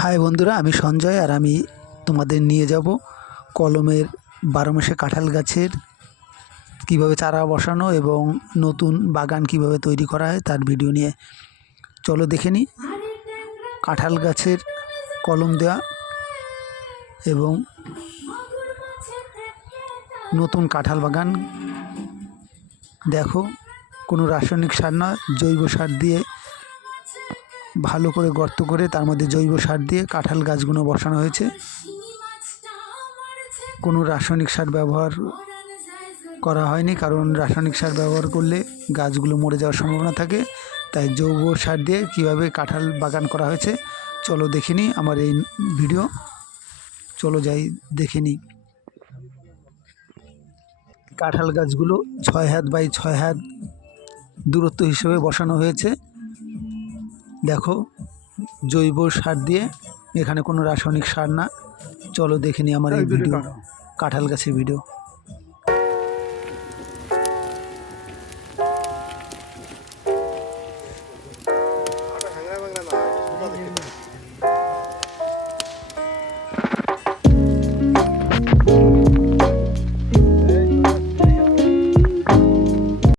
High বন্ধুরা, আমি সঞ্জয় আর আমি তোমাদের নিয়ে যাব কলমের 12 মাসে কাঁঠাল গাছের কিভাবে চারা বসানো এবং নতুন বাগান কিভাবে তৈরি করা হয় তার ভিডিও নিয়ে। চলো দেখে নিই। কাঁঠাল গাছের কলম দেওয়া এবং নতুন কাঁঠাল বাগান। দেখো, কোনো রাসায়নিক সার নয়, জৈব সার দিয়ে ভালো করে গর্ত করে তার মধ্যে জৈব সার দিয়ে কাঁঠাল গাছগুলো বসানো হয়েছে। কোনো রাসায়নিক সার ব্যবহার করা হয়নি, কারণ রাসায়নিক সার ব্যবহার করলে গাছগুলো মরে যাওয়ার সম্ভাবনা থাকে। তাই জৈব সার দিয়ে কীভাবে কাঁঠাল বাগান করা হয়েছে চলো দেখে নিই আমার এই ভিডিও। চলো যাই দেখে নিই। কাঁঠাল গাছগুলো 6 হাত বাই 6 হাত দূরত্ব হিসেবে বসানো হয়েছে। দেখো, জৈব সার দিয়ে, এখানে কোনো রাসায়নিক সার না। চলো দেখে নিই আমার এই ভিডিও, কাঁঠাল গাছের ভিডিও।